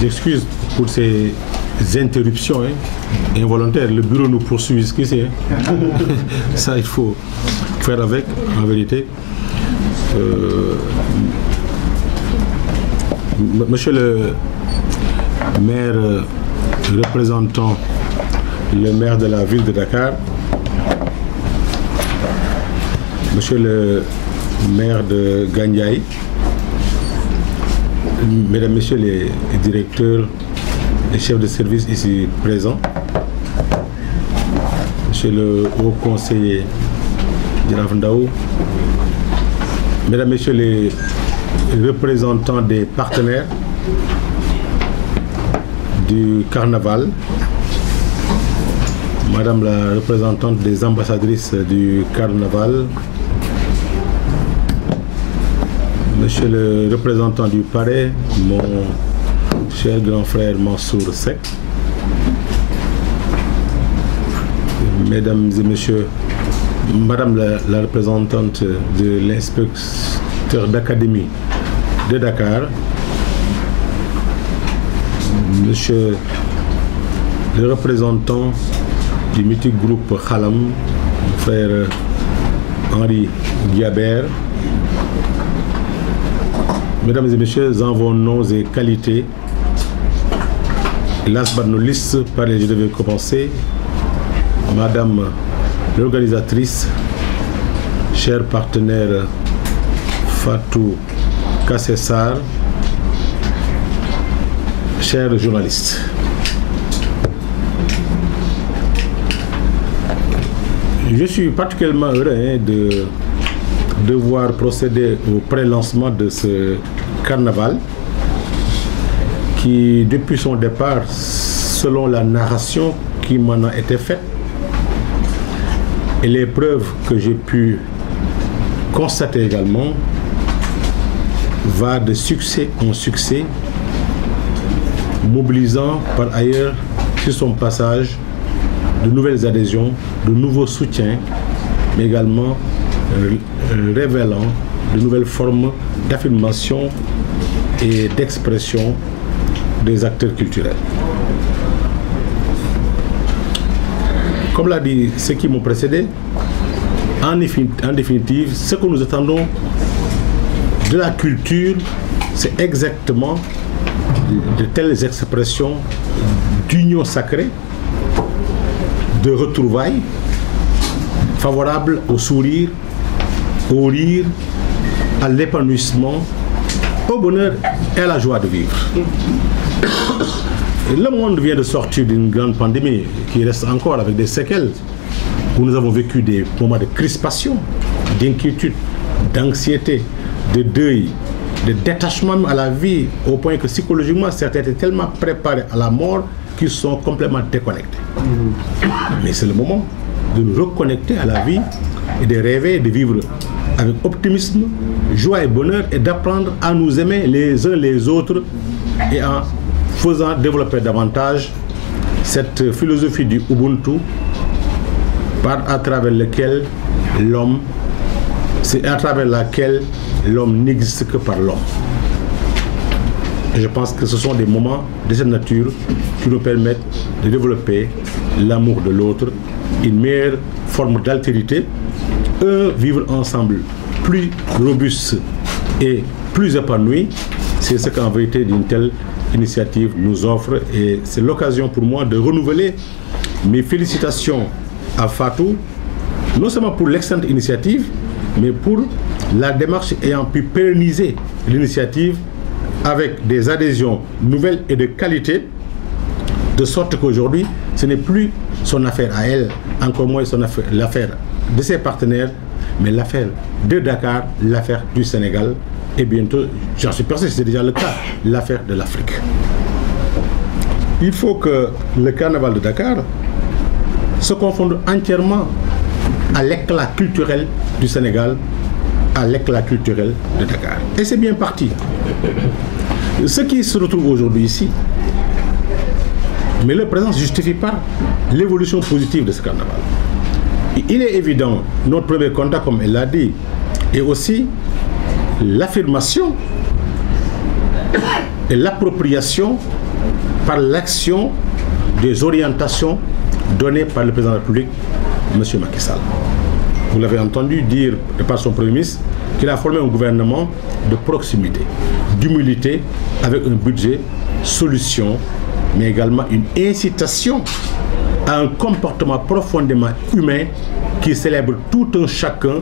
J'excuse pour ces interruptions involontaires. Le bureau nous poursuit jusqu'ici. Ça, il faut faire avec, en vérité. Monsieur le maire représentant le maire de la ville de Dakar, monsieur le maire de Gandiaye, mesdames, messieurs les directeurs et chefs de service ici présents, monsieur le haut conseiller Giraffe Ndaw, mesdames, messieurs les représentants des partenaires du carnaval, madame la représentante des ambassadrices du carnaval, monsieur le représentant du Palais, mon cher grand frère Mansour Seck, mesdames et messieurs, madame la représentante de l'inspecteur d'académie de Dakar, monsieur le représentant du mythique groupe Khalam, mon frère Henri Guiabert, mesdames et messieurs, en vos noms et qualités, last but not least, par les je devais commencer, madame l'organisatrice, chère partenaire Fatou Kassessar, chers journalistes. Je suis particulièrement heureux de voir procéder au pré-lancement de ce carnaval qui, depuis son départ, selon la narration qui m'en a été faite et les preuves que j'ai pu constater également, va de succès en succès, mobilisant par ailleurs sur son passage de nouvelles adhésions, de nouveaux soutiens, mais également révélant de nouvelles formes d'affirmation et d'expression des acteurs culturels. Comme l'a dit ceux qui m'ont précédé, en définitive, ce que nous attendons de la culture, c'est exactement de telles expressions d'union sacrée, de retrouvailles, favorables au sourire, au rire, à l'épanouissement, au bonheur et à la joie de vivre. Et le monde vient de sortir d'une grande pandémie qui reste encore avec des séquelles, où nous avons vécu des moments de crispation, d'inquiétude, d'anxiété, de deuil, de détachement à la vie, au point que psychologiquement, certains étaient tellement préparés à la mort qu'ils sont complètement déconnectés. Mais c'est le moment de nous reconnecter à la vie et de rêver, de vivre avec optimisme, joie et bonheur, et d'apprendre à nous aimer les uns les autres, et en faisant développer davantage cette philosophie du Ubuntu à travers laquelle l'homme n'existe que par l'homme. Je pense que ce sont des moments de cette nature qui nous permettent de développer l'amour de l'autre, une meilleure forme d'altérité, vivre ensemble plus robuste et plus épanoui. C'est ce qu'en vérité d'une telle initiative nous offre, et c'est l'occasion pour moi de renouveler mes félicitations à Fatou, non seulement pour l'excellente initiative, mais pour la démarche ayant pu pérenniser l'initiative avec des adhésions nouvelles et de qualité, de sorte qu'aujourd'hui, ce n'est plus son affaire à elle, encore moins l'affaire de ses partenaires, mais l'affaire de Dakar, l'affaire du Sénégal, et bientôt, j'en suis persuadé, c'est déjà le cas, l'affaire de l'Afrique. Il faut que le carnaval de Dakar se confonde entièrement à l'éclat culturel du Sénégal, à l'éclat culturel de Dakar. Et c'est bien parti. Ce qui se retrouve aujourd'hui ici, mais le présent ne justifie pas l'évolution positive de ce carnaval. Il est évident, notre premier contact, comme elle l'a dit, et aussi l'affirmation et l'appropriation par l'action des orientations données par le président de la République, M. Macky Sall. Vous l'avez entendu dire par son Premier ministre qu'il a formé un gouvernement de proximité, d'humilité, avec un budget, solution, mais également une incitation à un comportement profondément humain qui célèbre tout un chacun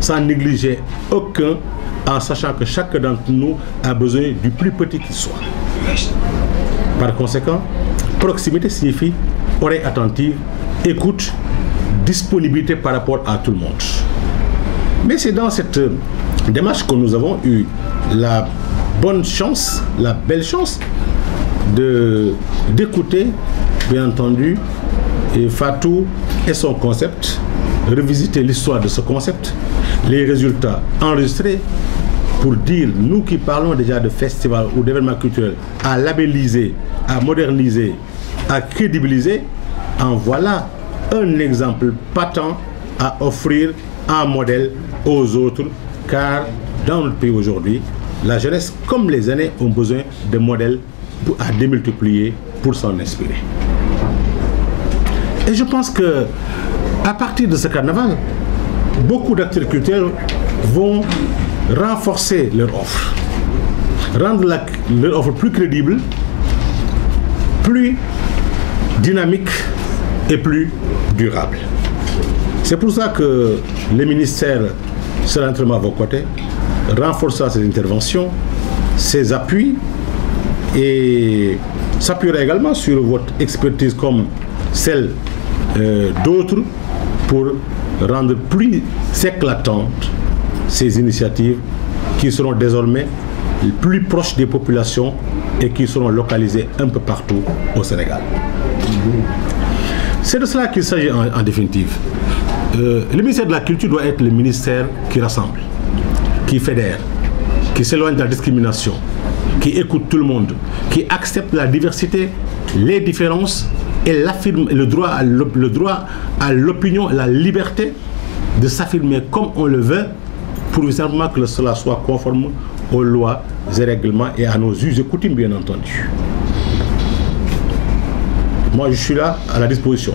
sans négliger aucun, en sachant que chacun d'entre nous a besoin du plus petit qu'il soit. Par conséquent, proximité signifie oreille attentive, écoute, disponibilité par rapport à tout le monde. Mais c'est dans cette démarche que nous avons eu la bonne chance, la belle chance d'écouter, bien entendu, Fatou et son concept, revisiter l'histoire de ce concept, les résultats enregistrés pour dire, nous qui parlons déjà de festivals ou d'événements culturels, à labelliser, à moderniser, à crédibiliser, en voilà un exemple patent à offrir un modèle aux autres, car dans notre pays aujourd'hui, la jeunesse comme les aînés ont besoin de modèles à démultiplier pour s'en inspirer. Et je pense que à partir de ce carnaval, beaucoup d'acteurs culturels vont renforcer leur offre, rendre leur offre plus crédible, plus dynamique et plus durable. C'est pour ça que le ministère sera entièrement à vos côtés, renforcera ses interventions, ses appuis et s'appuiera également sur votre expertise comme celle d'autres pour rendre plus éclatantes ces initiatives qui seront désormais plus proches des populations et qui seront localisées un peu partout au Sénégal. C'est de cela qu'il s'agit en définitive. Le ministère de la Culture doit être le ministère qui rassemble, qui fédère, qui s'éloigne de la discrimination, qui écoute tout le monde, qui accepte la diversité, les différences et le droit à l'opinion, la liberté de s'affirmer comme on le veut, pour simplement que cela soit conforme aux lois et règlements et à nos us et coutumes, bien entendu. Moi, je suis là à la disposition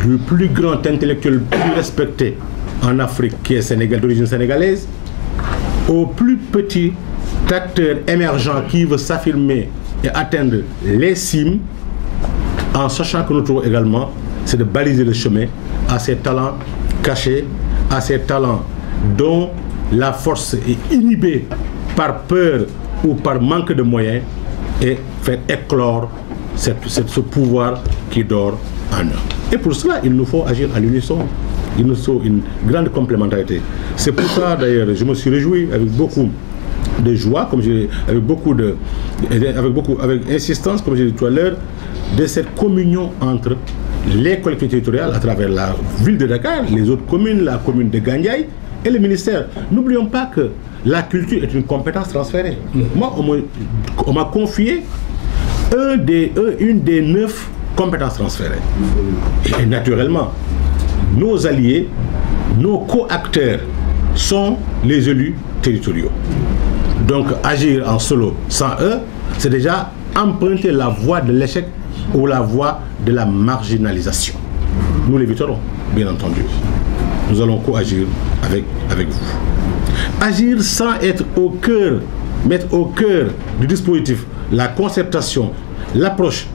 du plus grand intellectuel, plus respecté en Afrique, qui est d'origine sénégalaise, au plus petit acteur émergent qui veut s'affirmer et atteindre les cimes, en sachant que notre rôle également, c'est de baliser le chemin à ces talents cachés, à ces talents dont la force est inhibée par peur ou par manque de moyens, et faire éclore ce pouvoir qui dort en eux. Et pour cela, il nous faut agir à l'unisson. Il nous faut une grande complémentarité. C'est pour ça, d'ailleurs, je me suis réjoui avec beaucoup de joie, avec insistance, comme j'ai dit tout à l'heure, de cette communion entre les collectivités territoriales à travers la ville de Dakar, les autres communes, la commune de Gandiaye et le ministère. N'oublions pas que la culture est une compétence transférée. Moi, on m'a confié une des 9 compétences transférées. Et naturellement, nos alliés, nos co-acteurs sont les élus territoriaux. Donc agir en solo sans eux, c'est déjà emprunter la voie de l'échec ou la voie de la marginalisation. Nous l'éviterons, bien entendu. Nous allons co-agir avec vous. Agir sans être au cœur, mettre au cœur du dispositif la concertation, l'approche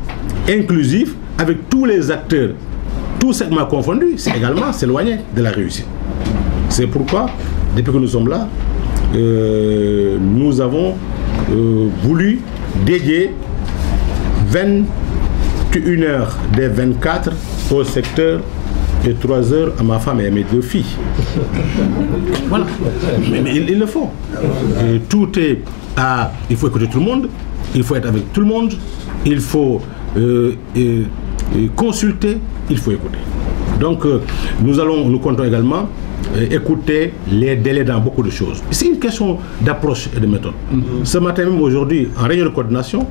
inclusive avec tous les acteurs, tous segments confondus, c'est également s'éloigner de la réussite. C'est pourquoi, depuis que nous sommes là, nous avons voulu dédier 21 heures des 24 au secteur et 3 heures à ma femme et à mes 2 filles. Voilà. Mais il le faut. Il faut écouter tout le monde, il faut être avec tout le monde, il faut consulter, il faut écouter. Donc nous comptons également écouter les délais dans beaucoup de choses. C'est une question d'approche et de méthode. Ce matin même, aujourd'hui, en réunion de coordination,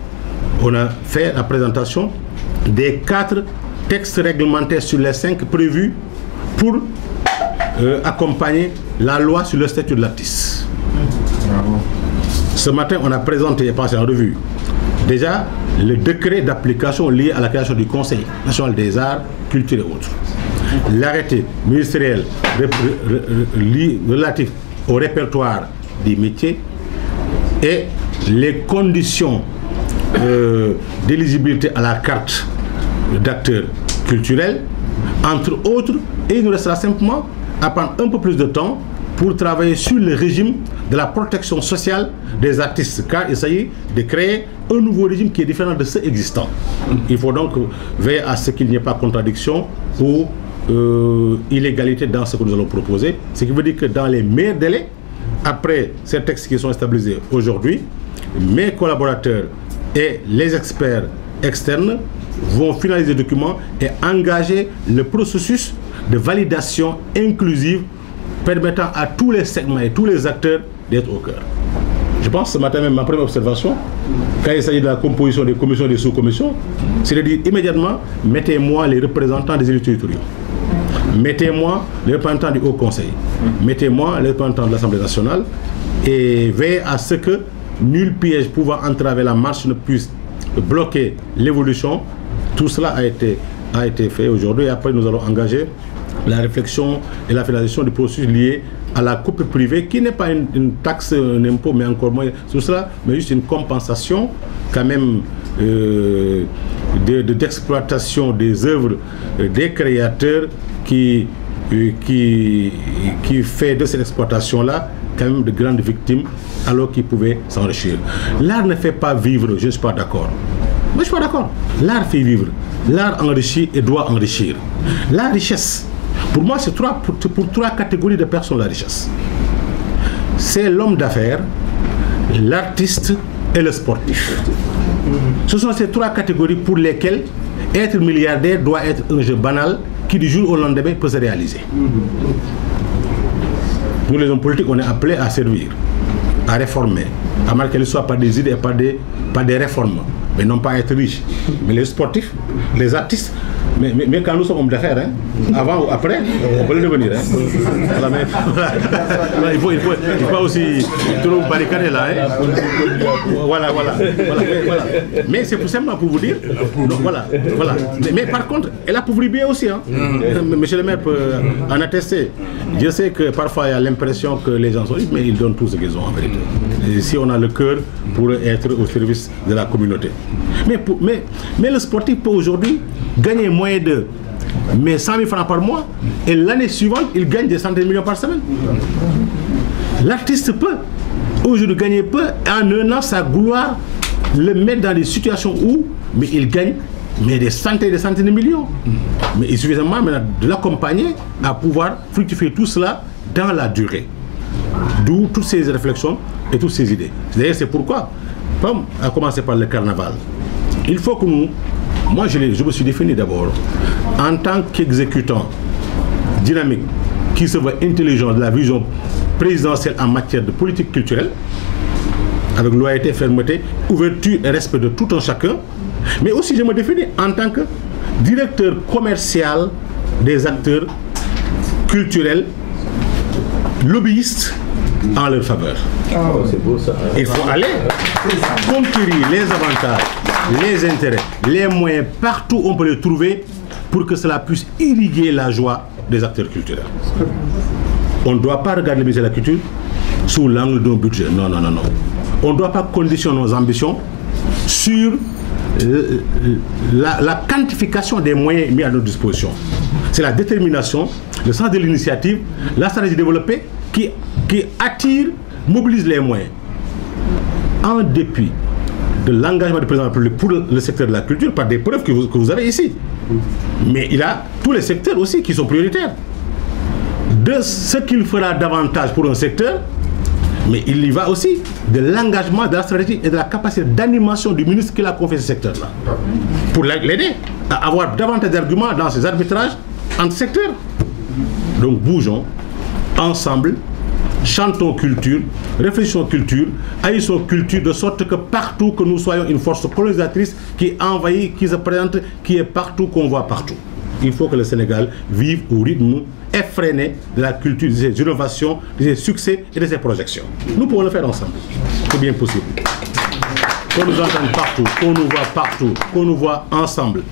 on a fait la présentation des 4 textes réglementaires sur les 5 prévus pour accompagner la loi sur le statut de l'artiste. Ce matin, on a présenté et passé en revue Déjà, le décret d'application lié à la création du Conseil national des arts, culture et autres. L'arrêté ministériel relatif au répertoire des métiers et les conditions d'éligibilité à la carte d'acteur culturel, entre autres, et il nous restera simplement à prendre un peu plus de temps pour travailler sur le régime de la protection sociale des artistes, car il s'agit de créer un nouveau régime qui est différent de ceux existants. Il faut donc veiller à ce qu'il n'y ait pas contradiction ou illégalité dans ce que nous allons proposer, ce qui veut dire que dans les meilleurs délais, après ces textes qui sont stabilisés aujourd'hui, mes collaborateurs et les experts externes vont finaliser les documents et engager le processus de validation inclusive permettant à tous les segments et tous les acteurs d'être au cœur. Je pense ce matin même, ma première observation, quand il s'agit de la composition des commissions et des sous-commissions, c'est de dire immédiatement, mettez-moi les représentants des élus territoriaux. Mettez-moi les représentants du Haut Conseil. Mettez-moi les représentants de l'Assemblée nationale et veillez à ce que nul piège pouvant entraver la marche ne puisse bloquer l'évolution. Tout cela a été fait aujourd'hui et après nous allons engager la réflexion et la finalisation du processus lié à la coupe privée qui n'est pas une taxe, un impôt, mais encore moins tout cela, mais juste une compensation quand même d'exploitation des œuvres des créateurs qui fait de cette exploitation-là quand même de grandes victimes alors qu'ils pouvaient s'enrichir. L'art ne fait pas vivre, je ne suis pas d'accord. Moi je ne suis pas d'accord. L'art fait vivre. L'art enrichit et doit enrichir. La richesse, pour moi c'est pour trois catégories de personnes la richesse. C'est l'homme d'affaires, l'artiste et le sportif. Ce sont ces trois catégories pour lesquelles être milliardaire doit être un jeu banal qui du jour au lendemain peut se réaliser. Nous les hommes politiques, on est appelés à servir, à réformer, à marquer l'histoire par des idées et par des réformes, mais non pas être riches. Mais les sportifs, les artistes, mais quand nous sommes hommes d'affaires, hein, avant ou après, on peut le devenir. Hein. Voilà, mais, voilà, il faut pas aussi trop barricader là. Hein. Voilà. Mais c'est tout simplement pour vous dire. Donc, voilà. Mais par contre, elle a pour bien aussi. Hein. Monsieur le maire peut en attester. Je sais que parfois il y a l'impression que les gens sont libres, mais ils donnent tout ce qu'ils ont en vérité. Et si on a le cœur pour être au service de la communauté. Mais le sportif peut aujourd'hui gagner moins de 100 000 francs par mois et l'année suivante, il gagne des centaines de millions par semaine. L'artiste peut aujourd'hui gagner peu et en un an, sa gloire le met dans des situations où il gagne des centaines de millions. Mais il suffit seulement maintenant de l'accompagner à pouvoir fructifier tout cela dans la durée. D'où toutes ces réflexions et toutes ces idées. D'ailleurs, c'est pourquoi, comme à commencer par le carnaval, il faut que nous, moi je me suis défini d'abord en tant qu'exécutant dynamique qui se veut intelligent de la vision présidentielle en matière de politique culturelle, avec loyauté, fermeté, ouverture et respect de tout un chacun, mais aussi je me définis en tant que directeur commercial des acteurs culturels, lobbyistes en leur faveur. Oh, c'est beau ça. Il faut aller conquérir les avantages, les intérêts, les moyens, partout où on peut les trouver pour que cela puisse irriguer la joie des acteurs culturels. On ne doit pas regarder le ministère de la Culture sous l'angle d'un budget. Non. On ne doit pas conditionner nos ambitions sur la quantification des moyens mis à notre disposition. C'est la détermination, le sens de l'initiative, la stratégie développée qui attire, mobilise les moyens. En dépit de l'engagement du président de la République pour le secteur de la culture, par des preuves que vous avez ici. Mais il a tous les secteurs aussi qui sont prioritaires. De ce qu'il fera davantage pour un secteur, mais il y va aussi de l'engagement, de la stratégie et de la capacité d'animation du ministre qui a confié ce secteur-là. Pour l'aider à avoir davantage d'arguments dans ses arbitrages entre secteurs. Donc bougeons ensemble, chantons culture, réfléchissons culture, haïssons culture, de sorte que partout que nous soyons une force colonisatrice qui envahit, qui se présente, qui est partout, qu'on voit partout. Il faut que le Sénégal vive au rythme effréné de la culture, de ses innovations, de ses succès et de ses projections. Nous pouvons le faire ensemble. C'est bien possible. qu'on nous entende partout, qu'on nous voit partout, qu'on nous voit ensemble.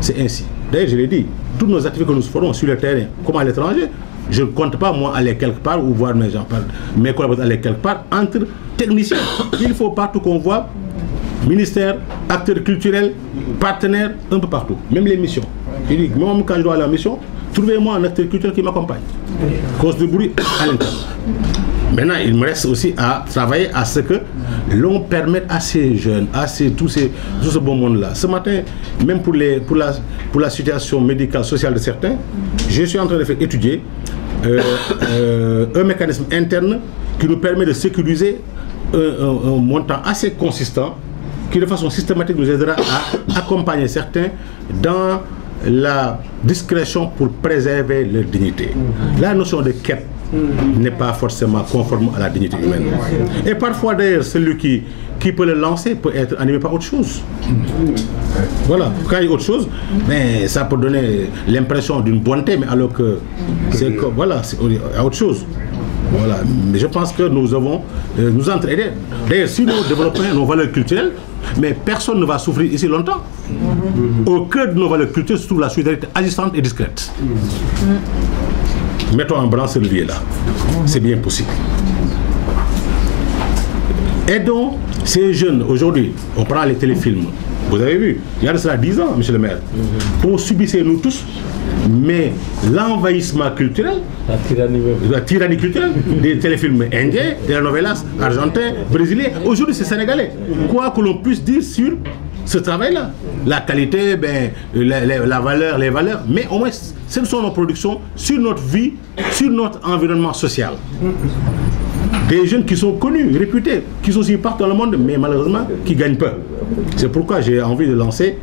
C'est ainsi. D'ailleurs, je l'ai dit, toutes nos activités que nous ferons sur le terrain, comme à l'étranger, je ne compte pas, moi, aller quelque part ou voir mes gens, mes collaborateurs aller quelque part entre techniciens. Il faut partout qu'on voit ministère, acteurs culturels, partenaires, un peu partout. Même les missions. Je dis, même quand je dois aller à la mission, trouvez-moi un acteur culturel qui m'accompagne. Cause de bruit à l'intérieur. Maintenant, il me reste aussi à travailler à ce que l'on permette à ces jeunes, à tout ce bon monde-là. Ce matin, même pour la situation médicale, sociale de certains, je suis en train de faire étudier un mécanisme interne qui nous permet de sécuriser un montant assez consistant qui de façon systématique nous aidera à accompagner certains dans la discrétion pour préserver leur dignité. La notion de quête n'est pas forcément conforme à la dignité humaine. Et parfois d'ailleurs, celui qui peut le lancer peut être animé par autre chose. Voilà, quand il y a autre chose, mais ça peut donner l'impression d'une bonté, mais alors que c'est voilà, c'est autre chose. Voilà, mais je pense que nous avons nous entraider. D'ailleurs, si nous développons nos valeurs culturelles, mais personne ne va souffrir ici longtemps. Au cœur de nos valeurs culturelles se trouve la solidarité agissante et discrète. Mettons en branle ce levier-là. C'est bien possible. Aidons ces jeunes. Aujourd'hui, on prend les téléfilms. Vous avez vu, il y a de cela 10 ans, monsieur le maire. On subissait nous tous, mais l'envahissement culturel, la tyrannie culturelle des téléfilms indiens, des novelas argentins, brésiliens, aujourd'hui c'est sénégalais. Quoi que l'on puisse dire sur ce travail-là, la qualité, ben, la valeur, les valeurs, mais au moins ce sont nos productions sur notre vie, sur notre environnement social. Des jeunes qui sont connus, réputés, qui sont aussi partout dans le monde, mais malheureusement qui gagnent peu. C'est pourquoi j'ai envie de lancer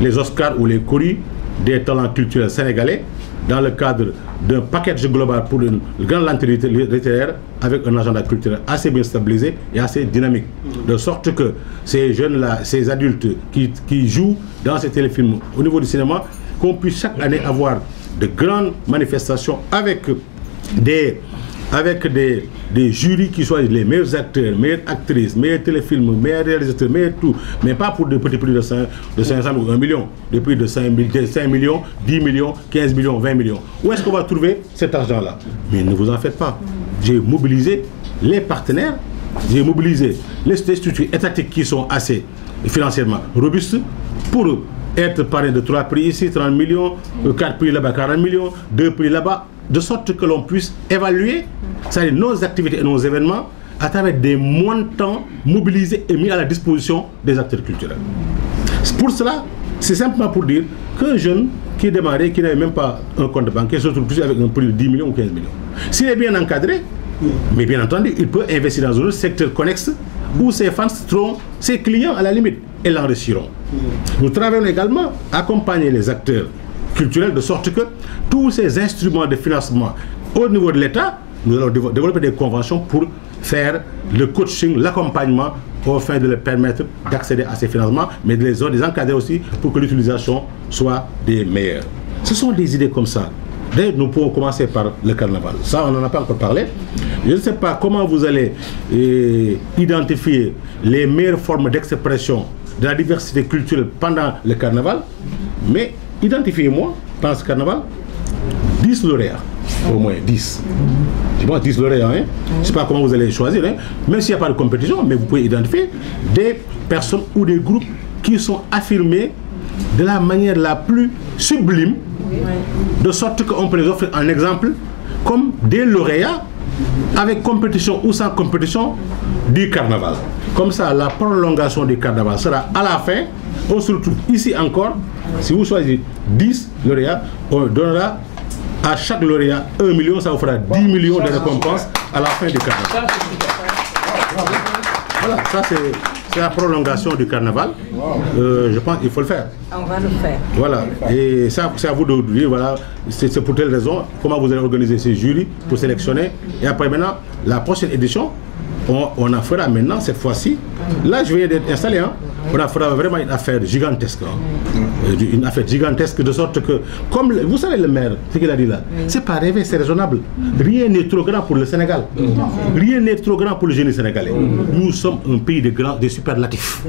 les Oscars ou les Coris des talents culturels sénégalais dans le cadre d'un package global pour une grande lanterne littéraire avec un agenda culturel assez bien stabilisé et assez dynamique. De sorte que ces jeunes-là, ces adultes qui jouent dans ces téléfilms au niveau du cinéma, qu'on puisse chaque année avoir de grandes manifestations avec des jurys qui soient les meilleurs acteurs, meilleures actrices, meilleurs téléfilms, meilleurs réalisateurs, meilleurs tout, mais pas pour des petits prix de 500 ou 1 million, des prix de 5 millions, 10 millions, 15 millions, 20 millions. Où est-ce qu'on va trouver cet argent-là? Mais ne vous en faites pas. J'ai mobilisé les partenaires, j'ai mobilisé les structures étatiques qui sont assez financièrement robustes pour être parrain de 3 prix ici, 30 millions, 4 prix là-bas, 40 millions, 2 prix là-bas, de sorte que l'on puisse évaluer nos activités et nos événements à travers des montants mobilisés et mis à la disposition des acteurs culturels. Pour cela, c'est simplement pour dire qu'un jeune qui est démarré, qui n'avait même pas un compte bancaire, se retrouve plus avec un prix de 10 millions ou 15 millions. S'il est bien encadré, mais bien entendu, il peut investir dans un secteur connexe où ses fans seront ses clients à la limite et l'enrichiront. Nous travaillons également à accompagner les acteurs culturels de sorte que tous ces instruments de financement au niveau de l'État, nous allons développer des conventions pour faire le coaching, l'accompagnement au fin de leur permettre d'accéder à ces financements, mais de les encadrer aussi pour que l'utilisation soit des meilleures. Ce sont des idées comme ça. D'ailleurs, nous pouvons commencer par le carnaval. Ça, on n'en a pas encore parlé. Je ne sais pas comment vous allez identifier les meilleures formes d'expression de la diversité culturelle pendant le carnaval, mais identifiez-moi, pendant ce carnaval, 10 lauréats, au moins 10. Je pense 10 lauréats, hein? Je ne sais pas comment vous allez choisir, hein? Même s'il n'y a pas de compétition, mais vous pouvez identifier des personnes ou des groupes qui sont affirmés de la manière la plus sublime, de sorte qu'on peut les offrir en exemple comme des lauréats avec compétition ou sans compétition du carnaval. Comme ça, la prolongation du carnaval sera à la fin. On se retrouve ici encore. Si vous choisissez 10 lauréats, on donnera à chaque lauréat 1 million, ça vous fera 10 millions de récompenses à la fin du carnaval. Voilà, ça c'est la prolongation du carnaval. Je pense qu'il faut le faire. On va le faire. Voilà, et ça c'est à vous de dire, voilà, c'est pour telle raison, comment vous allez organiser ces jurys pour sélectionner. Et après maintenant, la prochaine édition, on en fera maintenant cette fois-ci. Là, je viens d'être installé, hein. on a fait vraiment une affaire gigantesque. Une affaire gigantesque de sorte que, comme vous savez le maire, ce qu'il a dit là, c'est pas rêvé, c'est raisonnable. Rien n'est trop grand pour le Sénégal. Rien n'est trop grand pour le génie sénégalais. Nous sommes un pays de superlatifs.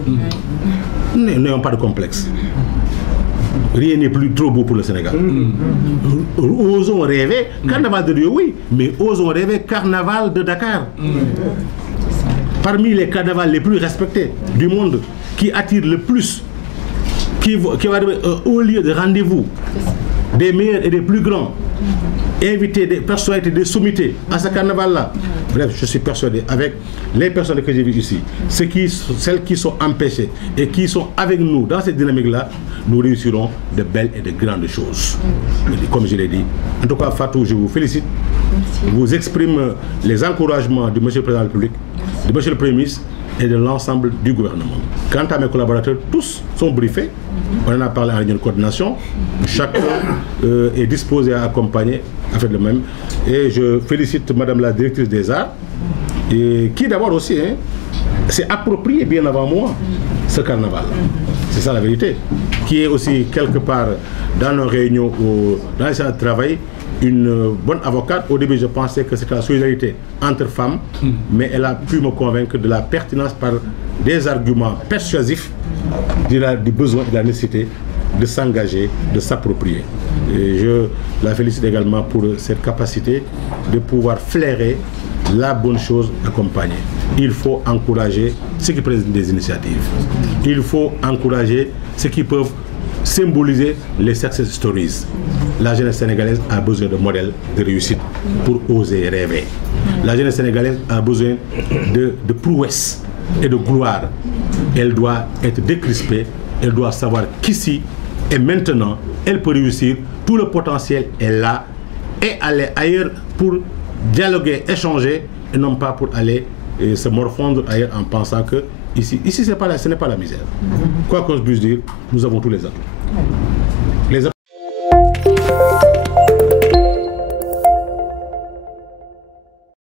Nous n'ayons pas de complexe. Rien n'est plus trop beau pour le Sénégal. Osons rêver, carnaval de Rio, oui, mais osons rêver carnaval de Dakar. Parmi les carnavals les plus respectés du monde, qui attirent le plus, qui va être un haut lieu de rendez-vous des meilleurs et des plus grands, inviter des personnalités, des sommités à ce carnaval-là. Bref, je suis persuadé, avec les personnes que j'ai vues ici, celles qui sont empêchées et qui sont avec nous dans cette dynamique-là, nous réussirons de belles et de grandes choses. Comme je l'ai dit. En tout cas, Fatou, je vous félicite. Je vous exprime les encouragements du Monsieur le Président de la République, du Monsieur le Premier ministre et de l'ensemble du gouvernement. Quant à mes collaborateurs, tous sont briefés. On en a parlé en réunion de coordination. Chacun est disposé à accompagner, à faire le même. Et je félicite Madame la directrice des Arts, qui d'abord aussi s'est approprié bien avant moi ce carnaval. C'est ça la vérité. Qui est aussi quelque part dans nos réunions, dans les salles de travail, une bonne avocate. Au début, je pensais que c'était la solidarité entre femmes, mais elle a pu me convaincre de la pertinence par des arguments persuasifs du besoin et de la nécessité de s'engager, de s'approprier. Et je la félicite également pour cette capacité de pouvoir flairer la bonne chose accompagnée. Il faut encourager ceux qui prennent des initiatives. Il faut encourager ceux qui peuvent symboliser les success stories. La jeunesse sénégalaise a besoin de modèles de réussite pour oser rêver. La jeunesse sénégalaise a besoin de prouesse et de gloire. Elle doit être décrispée, elle doit savoir qu'ici et maintenant, elle peut réussir. Tout le potentiel est là et aller ailleurs pour dialoguer, échanger et non pas pour aller se morfondre ailleurs en pensant que ici ce n'est pas la misère. Quoi qu'on puisse dire, nous avons tous les atouts. Les atouts.